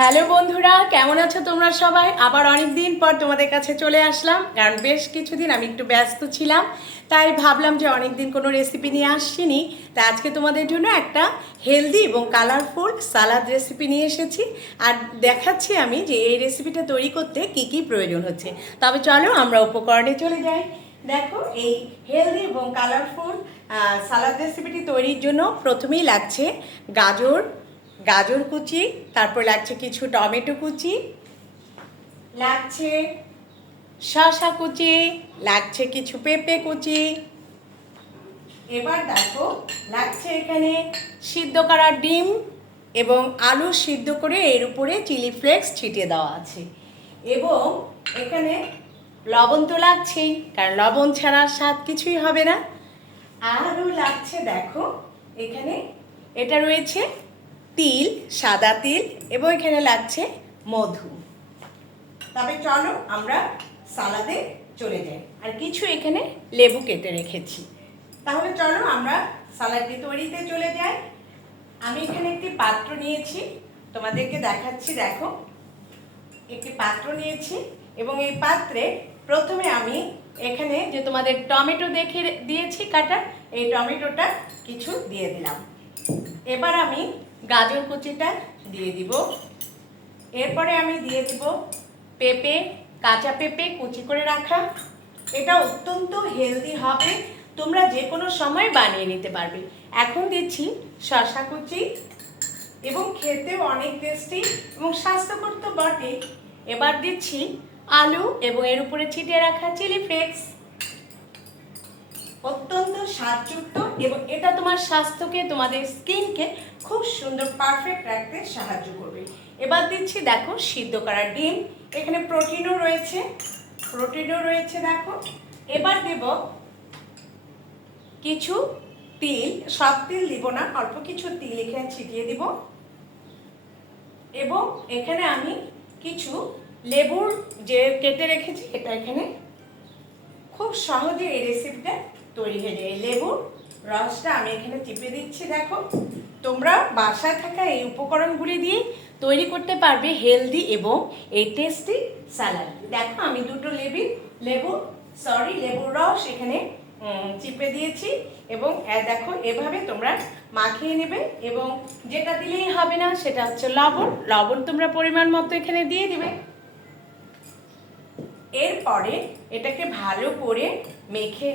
Hello বন্ধুরা, কেমন আছো তোমরা সবাই? আবার অনেক দিন পর তোমাদের কাছে চলে আসলাম, কারণ বেশ কিছুদিন আমি একটু ব্যস্ত ছিলাম। তাই ভাবলাম যে অনেক দিন কোনো রেসিপি নিয়ে আসছিনি, তাই আজকে তোমাদের জন্য একটা হেলদি এবং কালারফুল সালাদ রেসিপি নিয়ে এসেছি। আর দেখাচ্ছি আমি যে এই রেসিপিটা তৈরি করতে কি কি প্রয়োজন হচ্ছে। তবে চলো আমরা উপকরণে চলে যাই। দেখো, এই হেলদি এবং কালারফুল সালাদ রেসিপিটি তৈরির জন্য প্রথমেই লাগছে গাজর কুচি, তারপর লাগছে কিছু টমেটো কুচি, লাগছে শসা কুচি, লাগছে কিছু পেঁপে কুচি। এবার দেখো, লাগছে এখানে সিদ্ধ করা ডিম এবং আলু সিদ্ধ করে এর উপরে চিলি ফ্লেক্স ছিটিয়ে দেওয়া আছে। এবং এখানে লবণ তো লাগছেই, কারণ লবণ ছাড়া স্বাদ কিছুই হবে না। আরও লাগছে, দেখো এখানে এটা রয়েছে তিল, সাদা তিল, এবং এখানে লাগছে মধু। তবে চলো আমরা সালাদে চলে যাই। আর কিছু এখানে লেবু কেটে রেখেছি। তাহলে চলো আমরা সালাদটি তৈরিতে চলে যাই। আমি এখানে একটি পাত্র নিয়েছি, তোমাদেরকে দেখাচ্ছি। দেখো, একটি পাত্র নিয়েছি এবং এই পাত্রে প্রথমে আমি এখানে যে তোমাদের টমেটো দেখে দিয়েছি কাটা, এই টমেটোটা কিছু দিয়ে দিলাম। এবার আমি গাজর কুচিটা দিয়ে দিব। এরপরে আমি দিয়ে দিব পেঁপে, কাঁচা পেঁপে কুচি করে রাখা। এটা অত্যন্ত হেলদি হবে, তোমরা যে কোনো সময় বানিয়ে নিতে পারবে। এখন দিচ্ছি শসা কুচি, এবং খেতেও অনেক টেস্টি এবং স্বাস্থ্যকর তো বটে। এবার দিচ্ছি আলু এবং এর উপরে ছিটিয়ে রাখা চিলি ফ্লেক্স। অত্যন্ত স্বাদযুক্ত এবং এটা তোমার স্বাস্থ্যকে, তোমাদের স্কিনকে খুব সুন্দর পারফেক্ট রাখতে সাহায্য করবে। এবার দিচ্ছি, দেখো, সিদ্ধ করা ডিম। এখানে প্রোটিনও রয়েছে দেখো। এবার দেব কিছু তিল, সব তিল দিব না, অল্প কিছু তিল এখানে ছিটিয়ে দিব। এবং এখানে আমি কিছু লেবুর যে কেটে রেখেছি, এটা এখানে খুব সহজে এই রেসিপিটা তৈরি হয়ে যায়। লেবুর রসটা আমি এখানে চিপে দিচ্ছি। দেখো, তোমরা বাসায় থাকা এই উপকরণগুলি দিয়ে তৈরি করতে পারবে হেলদি এবং এই টেস্টি স্যালাড। দেখো, আমি দুটো লেবুর রস এখানে চিপে দিয়েছি। এবং দেখো, এভাবে তোমরা মাখিয়ে নেবে। এবং যেটা দিলেই হবে না সেটা হচ্ছে লবণ তোমরা পরিমাণ মতো এখানে দিয়ে দিবে। এরপরে এটাকে ভালো করে মেখে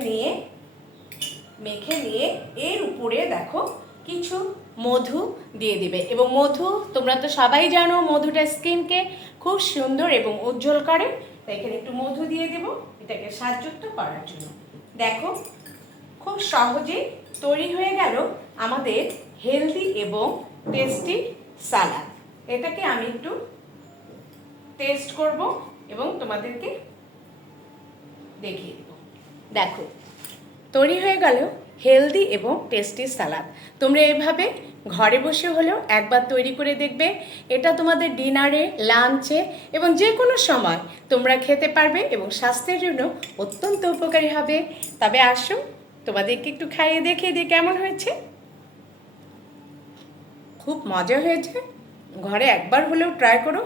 নিয়ে এর উপরে দেখো কিছু মধু দিয়ে দিবে। এবং মধু তোমরা তো সবাই জানো, মধুটা স্কিনকে খুব সুন্দর এবং উজ্জ্বল করে। তাই এখানে একটু মধু দিয়ে দেব এটাকে স্বাদযুক্ত করার জন্য। দেখো, খুব সহজে তৈরি হয়ে গেল আমাদের হেলদি এবং টেস্টি সালাদ। এটাকে আমি একটু টেস্ট করব এবং তোমাদেরকে দেখিয়ে দেব। দেখো, তৈরি হয়ে গেল হেলদি এবং টেস্টি সালাদ। তোমরা এভাবে ঘরে বসে হলেও একবার তৈরি করে দেখবে। এটা তোমাদের ডিনারে, লাঞ্চে এবং যে কোনো সময় তোমরা খেতে পারবে এবং স্বাস্থ্যের জন্য অত্যন্ত উপকারী হবে। তবে আসো, তোমাদেরকে একটু খাইয়ে দেখিয়ে দিই কেমন হয়েছে। খুব মজা হয়েছে, ঘরে একবার হলেও ট্রাই করো।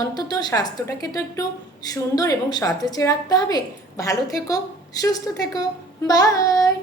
অন্তত স্বাস্থ্যটাকে তো একটু সুন্দর এবং সতেজে রাখতে হবে। ভালো থেকো, সুস্থ থেকো, বাই।